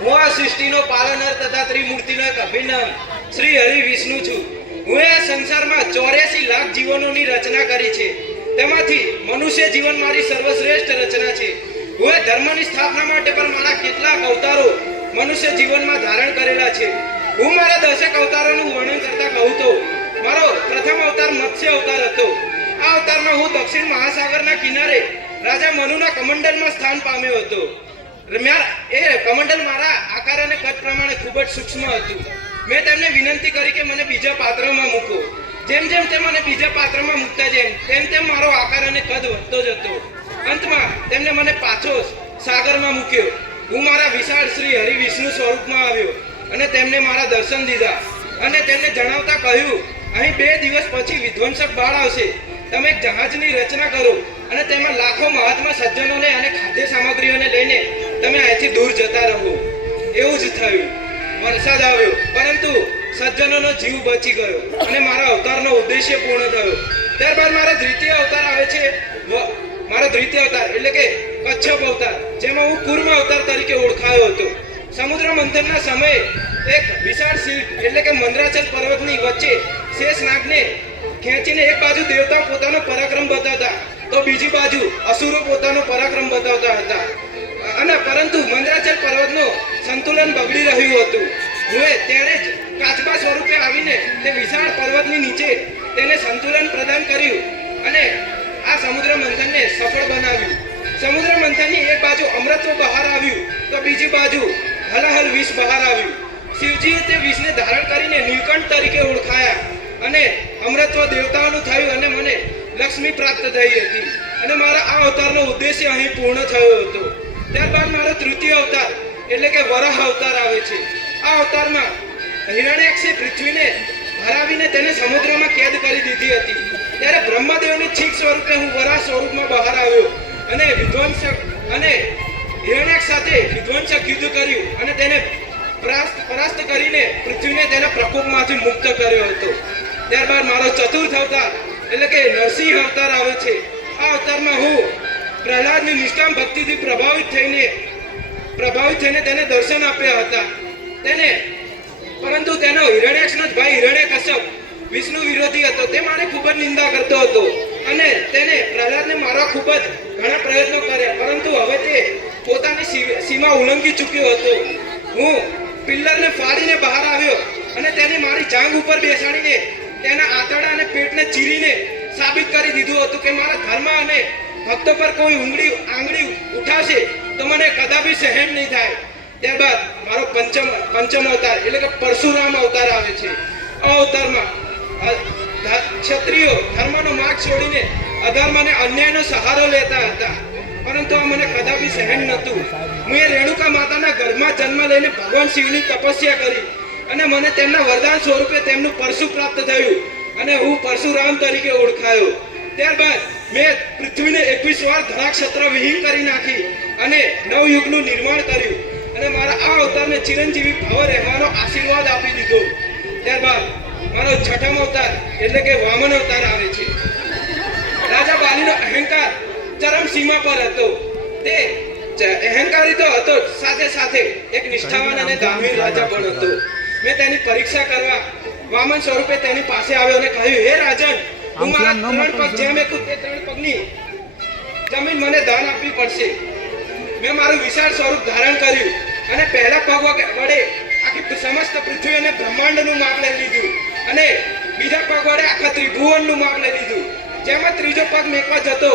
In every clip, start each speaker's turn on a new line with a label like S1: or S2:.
S1: હું આ સૃષ્ટિનો પાલનર તથા ત્રિમૂર્તિનો એક અભિન્ન શ્રી હરિ છું. હું આ સંસારમાં ચોર્યાસી લાખ જીવનોની રચના કરી છે. તેમાંથી મનુષ્ય જીવન મારી સર્વશ્રેષ્ઠ રચના છે. હું ધર્મની સ્થાપના માટે પણ મારા કેટલાક અવતારો મનુષ્ય જીવનમાં ધારણ કરેલા છે. હું મારા દશક અવતારોનું વર્ણન કરતા કહું તો, મારો પ્રથમ અવતાર મત્સ્ય અવતાર હતો. આ અવતારમાં હું દક્ષિણ મહાસાગરના કિનારે રાજા મનુના કમંડલમાં સ્થાન પામ્યો હતો. એ કમંડલ મારા આકાર અને કદ પ્રમાણે ખૂબ જ સૂક્ષ્મ હતું. મેં તેમને વિનંતી કરી કે મને બીજા પાત્રમાં મૂકો. જેમ જેમ તે મને બીજા પાત્રમાં મૂકતા જેમ તેમ તેમ મારો આકાર અને કદ વધતો જતો. અંતમાં તેમને મને પાછો સાગરમાં મૂક્યો. હું મારા વિશાળ શ્રી હરિ વિષ્ણુ સ્વરૂપમાં આવ્યો અને તેમને મારા દર્શન દીધા. અને તેમને જણાવતા કહ્યું, અહીં બે દિવસ પછી વિધ્વંસક બાળ આવશે. તમે જહાજની રચના કરો અને તેમાં લાખો મહાત્મા સજ્જનોને અને ખાદ્ય સામગ્રીઓને લઈને તમે અહીંથી દૂર જતા રહો. એવું જ થયું. વરસાદ આવ્યો, પરંતુ સજ્જનોનો જીવ બચી ગયો અને મારા અવતારનો ઉદ્દેશ્ય પૂર્ણ થયો. ત્યારબાદ મારા દ્વિતીય અવતાર આવે છે મારો દ્વિતીય અવતાર, એટલે કે કચ્છપ અવતાર, જેમાં હું કુર્મ અવતાર તરીકે ઓળખાયો હતો. સમુદ્ર મંથનના સમયે એક વિશાળ શિલ્પ, એટલે કે મંદરાચલ પર્વતની વચ્ચે શેષ નાગને ખેંચીને એક બાજુ દેવતા પોતાનો પરાક્રમ બતાવતા, તો બીજી બાજુ અસુરો પોતાનો પરાક્રમ બતાવતા હતા. અને પરંતુ મંદરાચલ પર્વતનું સંતુલન બગડી રહ્યું હતું. હવે તેણે જ કાચબા સ્વરૂપે આવીને તે વિશાળ પર્વતની નીચે તેને સંતુલન પ્રદાન કર્યું અને આ સમુદ્ર મંથનને સફળ બનાવ્યું. સમુદ્ર મંથનની એક બાજુ અમૃતત્વ બહાર આવ્યું તો બીજી બાજુ હલાહલ વિષ બહાર આવ્યું. શિવજીએ તે વિષને ધારણ કરીને નીલકંઠ તરીકે ઓળખાયા અને અમૃતત્વ દેવતાઓનું થયું અને મને લક્ષ્મી પ્રાપ્ત થઈ હતી. અને મારા આ અવતારનો ઉદ્દેશ્ય અહીં પૂર્ણ થયો હતો. ત્યારબાદ મારો તૃતીય અવતાર, એટલે કે વરાહ અવતાર આવે છે. આ અવતારમાં હિરણ્યાક્ષે પૃથ્વીને હરાવીને તેને સમુદ્રમાં કેદ કરી દીધી હતી. ત્યારે બ્રહ્મદેવની છીક સ્વરૂપે હું વરાહ સ્વરૂપમાં બહાર આવ્યો અને વિધ્વંસક અને હિરણ્યાક્ષ સાથે વિધ્વંસક યુદ્ધ કર્યું અને તેને પરાસ્ત કરીને પૃથ્વીને તેના પ્રકોપમાંથી મુક્ત કર્યો હતો. ત્યારબાદ મારો ચતુર્થ અવતાર, એટલે કે નરસિંહ અવતાર આવે છે. આ અવતારમાં હું પ્રહલાદની નિષ્કામ ભક્તિથી પ્રભાવિત થઈને પ્રભાવિત થઈને તેને દર્શન આપ્યા હતા. તેને, પરંતુ તેનો હિરણ્યાક્ષનો જ ભાઈ હિરણ્યકશ્યપ વિષ્ણુ વિરોધી હતો. તે મારે ખૂબ જ નિંદા કરતો હતો. અને તેને પ્રહલાદને મારવા ખૂબ જ ઘણા પ્રયત્નો કર્યા. પરંતુ હવે તે પોતાની સીમા ઉલ્લંઘી ચૂક્યો હતો. હું પિલ્લરને ફાડીને બહાર આવ્યો અને તેને મારી જાંગ ઉપર બેસાડીને તેના આંતરડા અને પેટને ચીરીને સાબિત કરી દીધું હતું કે મારા ધર્મ અને ભક્તો પર કોઈ ઉંગળી, આંગળી ઉઠાશે તો મને કદાપી સહેમ નહીં થાય. ત્યારબાદ મારો પંચમ પંચમ અવતાર, એટલે કે પરશુરામ અવતાર આવે છે. અવતારમાં ક્ષત્રિયો ધર્મનો માર્ગ છોડીને અધર્મ અને અન્યાયનો સહારો લેતા હતા. પરંતુ આ મને કદાપી સહેન નહોતું. હું એ રેણુકા માતાના ઘરમાં જન્મ લઈને ભગવાન શિવની તપસ્યા કરી અને મને તેમના વરદાન સ્વરૂપે તેમનું પરશુ પ્રાપ્ત થયું અને હું પરશુરામ તરીકે ઓળખાયો. ત્યારબાદ મેં પૃથ્વીને એકવીસ વાર ધરાક્ષત્ર વિહીન કરી નાખી અને નવયુગનું નિર્માણ કર્યું. અને મારા આ અવતારને ચિરંજીવી ભાવ રહેવાનો આશીર્વાદ આપી દીધો. ત્યારબાદ મારો છઠ્ઠમ અવતાર, એટલે કે વામન અવતાર આવે છે. રાજા બાલીનો અહંકાર ચરમ સીમા પર હતો. તે અહંકારી તો હતો સાથે સાથે એક નિષ્ઠાવાન અને દાનવીર રાજા પણ હતો. મેં તેની પરીક્ષા કરવા વામન સ્વરૂપે તેની પાસે આવ્યો અને કહ્યું, હે રાજન હું મારા ત્રણ પગ જેમ એકું તે ત્રણ પગની જમીન મને દાન આપવી પડશે. મેં મારું વિશાળ સ્વરૂપ ધારણ કર્યું અને પહેલા પગ વડે આખી સમસ્ત પૃથ્વી અને બ્રહ્માંડનું માપ લઈ લીધું અને બીજા પગ વડે આખા ત્રિભુવનનું માપ લઈ લીધું. જેમાં ત્રીજો પગ મેકવા જતો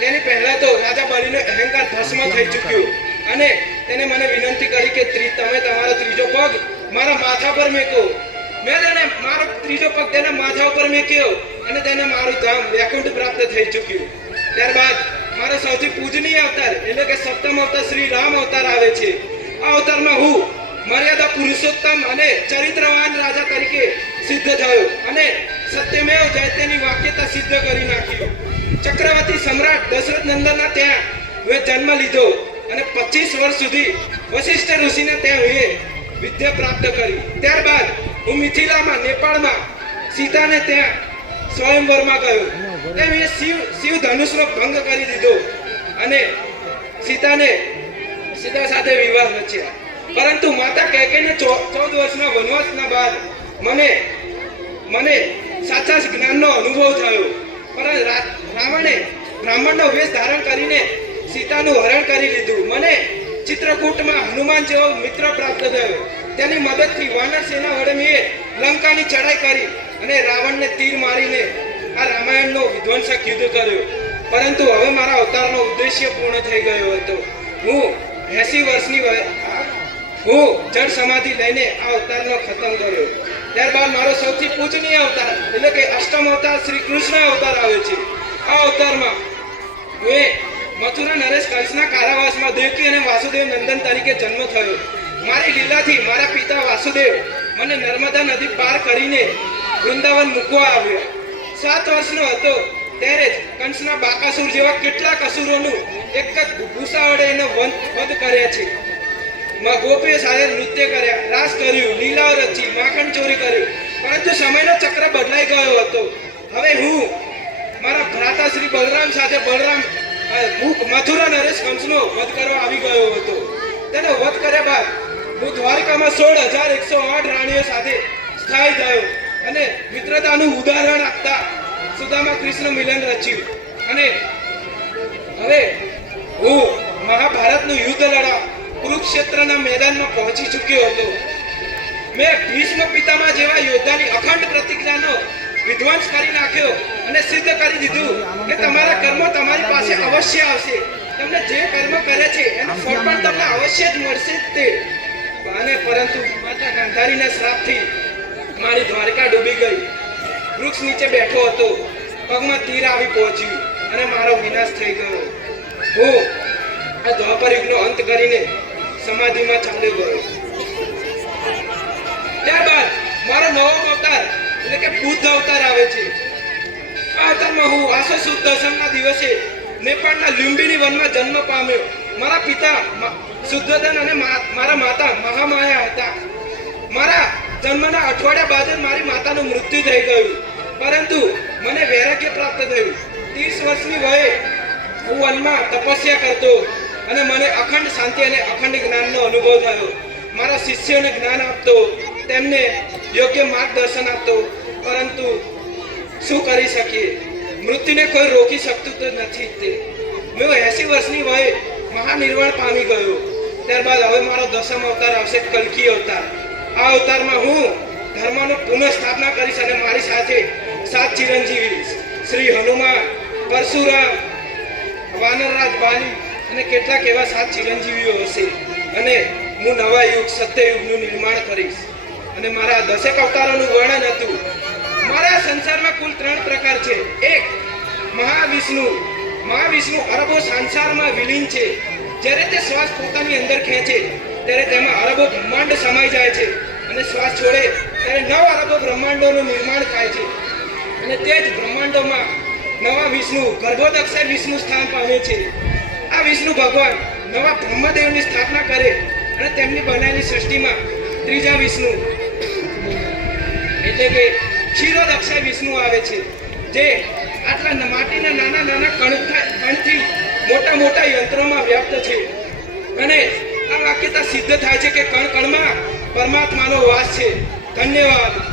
S1: તેની પહેલા તો રાજા બલીનો અહંકાર ભસ્મ થઈ ચૂક્યો અને તેને મને વિનંતી કરી કે તમે તમારો ત્રીજો પગ મારા માથા પર મેકો. મેં તેને મારો ત્રીજો પગ તેના માથા ઉપર મેક્યો. અને તેને મારું ધામ વૈકુંઠ પ્રાપ્ત થઈ ચૂક્યું. ત્યારબાદ મારો સૌથી પૂજનીય અવતાર, એટલે કે સપ્તમ અવતાર શ્રી રામ અવતાર આવે છે. આ અવતારમાં હું મર્યાદા પુરુષોત્તમ અને ચરિત્રવાન રાજા તરીકે સિદ્ધ થયો અને સત્યમેવ જયતેની વાક્યતા સિદ્ધ કરી નાખ્યો ચક્રવર્તી સમ્રાટ દશરથ નંદનના ત્યાં મેં જન્મ લીધો અને 25 વર્ષ સુધી વશિષ્ઠ ઋષિને ત્યાં મેં વિદ્યા પ્રાપ્ત કરી. ત્યારબાદ હું મિથિલામાં, નેપાળમાં સીતાને ત્યાં સ્વયંવરમાં કહ્યું એમ એ શિવ શિવ ધનુષનો ભંગ કરી દીધો. અને સીતાને, સીતા સાથે વિવાહ રચ્યા. પરંતુ માતા કેકેને ચૌદ વર્ષના વનવાસના બાદ મને મને સાચા જ્ઞાનનો અનુભવ થયો. પરંતુ રાવણે બ્રાહ્મણનો વેશ ધારણ કરીને સીતાનું હરણ કરી લીધું. મને ચિત્રકૂટમાં હનુમાન જેવો મિત્ર પ્રાપ્ત થયો. તેની મદદથી વાનર સેના વડે મેં લંકાની ચડાઈ કરી. અને રાવણને તીર મારીને આ રામાયણનો વિધ્વંસક યુદ્ધ કર્યો. પરંતુ હવે મારા અવતારનો ઉદ્દેશ્ય પૂર્ણ થઈ ગયો હતો. હું એસી વર્ષની હું જળ સમાધિ લઈને આ અવતારનો ખતમ કર્યો. ત્યારબાદ મારો સૌથી પૂજનીય અવતાર, એટલે કે અષ્ટમ અવતાર શ્રી કૃષ્ણ અવતાર આવે છે. આ અવતારમાં મેં મથુરા નરેશ કંસના કારાવાસમાં દેવકી અને વાસુદેવ નંદન તરીકે જન્મ થયો. મારી લીલાથી મારા પિતા વાસુદેવ મને નર્મદા નદી પાર કરીને વૃંદાવન મૂકવા આવ્યો. સાત વર્ષનો હતો. ત્યારે જ કંસના બાકાસુર જેવા કેટલાક અસુરોનું એક જ ભૂસા વડે એને વધ કરે છે. માં ગોપીએ સાથે નૃત્ય કર્યા, રાસ કર્યું, લીલાઓ રચી, માખણ ચોરી કર્યું. પરંતુ સમયનો ચક્ર બદલાઈ ગયો હતો. હવે હું મારા ભ્રાતા શ્રી બલરામ સાથે બલરામ ભૂખ, મથુરા નરેશ કંસનો વધ કરવા આવી ગયો હતો. તેનો વધ કર્યા બાદ હું દ્વારકામાં સોળ હજાર એકસો આઠ રાણીઓ સાથે સ્થાયી થયો. અને મિત્રતાનું ઉદાહરણ આપતા સુદામા કૃષ્ણ મિલન રચ્યું. અને હવે હું મહાભારતનું યુદ્ધ લડા કુરુક્ષેત્રના મેદાનમાં પહોંચી ચૂક્યો હતો. મેં ભીષ્મ પિતામા જેવા યોદ્ધાની અખંડ પ્રતિજ્ઞાનો વિધ્વંસ કરી નાખ્યો અને સિદ્ધ કરી દીધું કે તમારા કર્મો તમારી પાસે અવશ્ય આવશે. તમને જે કર્મ કરે છે એનું ફળ પણ તમને અવશ્ય જ મળશે તે. અને પરંતુ માતા ગાંધારીના શ્રાપથી મારી દ્વારકા ડૂબી ગઈ. વૃક્ષ નીચે બેઠો હતો. પગમાં તીર આવી પહોંચ્યું અને મારો વિનાશ થઈ ગયો. હું આ દ્વાપર યુગનો અંત કરીને સમાધિમાં ચાલ્યો ગયો. ત્યારબાદ મારો નવો અવતાર, એટલે કે બુદ્ધ અવતાર આવે છે. આ અવતારમાં હું આસો સુદ દસમના દિવસે નેપાળના લુંબિની વનમાં જન્મ પામ્યો. મારા પિતા શુદ્ધોધન અને મારા માતા મહામાયા હતા. મારા જન્મના અઠવાડિયા બાદ જ મારી માતાનું મૃત્યુ થઈ ગયું. પરંતુ મને વૈરાગ્ય પ્રાપ્ત થયું. ત્રીસ વર્ષની વયે હું વનમાં તપસ્યા કરતો અને મને અખંડ શાંતિ અને અખંડ જ્ઞાનનો અનુભવ થયો. મારા શિષ્યોને જ્ઞાન આપતો, તેમને યોગ્ય માર્ગદર્શન આપતો. પરંતુ શું કરી શકીએ? મૃત્યુને કોઈ રોકી શકતું તો નથી તે. મેં એસી વર્ષની વયે મહાનિર્વાણ પામી ગયો. ત્યારબાદ હવે મારો દસમ અવતાર આવશે કલકી અવતાર. આ અવતારમાં હું ધર્મનો પુનઃસ્થાપના કરીશ અને મારી સાથે સાત ચિરંજીવી શ્રી હનુમાન, પરશુરામ, વાનરરાજ બાલી અને કેટલાક એવા સાત ચિરંજીવીઓ હશે. અને હું નવા યુગ, સત્યયુગનું નિર્માણ કરીશ. અને મારા દસેક અવતારોનું વર્ણન હતું. મારા સંસારમાં કુલ ત્રણ પ્રકાર છે. એક, મહાવિષ્ણુ. મહાવિષ્ણુ અરબો સંસારમાં વિલીન છે. જ્યારે તે શ્વાસ પોતાની અંદર ખેંચે, ત્યારે તેમાં અરબો બ્રહ્માંડ સમાઈ જાય છે. અને છોડે ત્યારે નવ અરબો બ્રહ્માંડોનું નિર્માણ થાય છે. અને તે જ બ્રહ્માંડોમાં નવા વિષ્ણુ ગર્ભોદક્ષર વિષ્ણુ સ્થાન પામે છે. આ વિષ્ણુ ભગવાન નવા બ્રહ્મદેવની સ્થાપના કરે અને તેમની બનાવેલી સૃષ્ટિમાં ત્રીજા વિષ્ણુ એટલે કે ક્ષીરોદક્ષર વિષ્ણુ આવે છે, જે આટલા માટીના નાના નાના કણ કણથી મોટા મોટા યંત્રોમાં વ્યાપ્ત છે. અને આ વાક્યતા સિદ્ધ થાય છે કે કણ કણમાં પરમાત્માનો વાસ છે. ધન્યવાદ.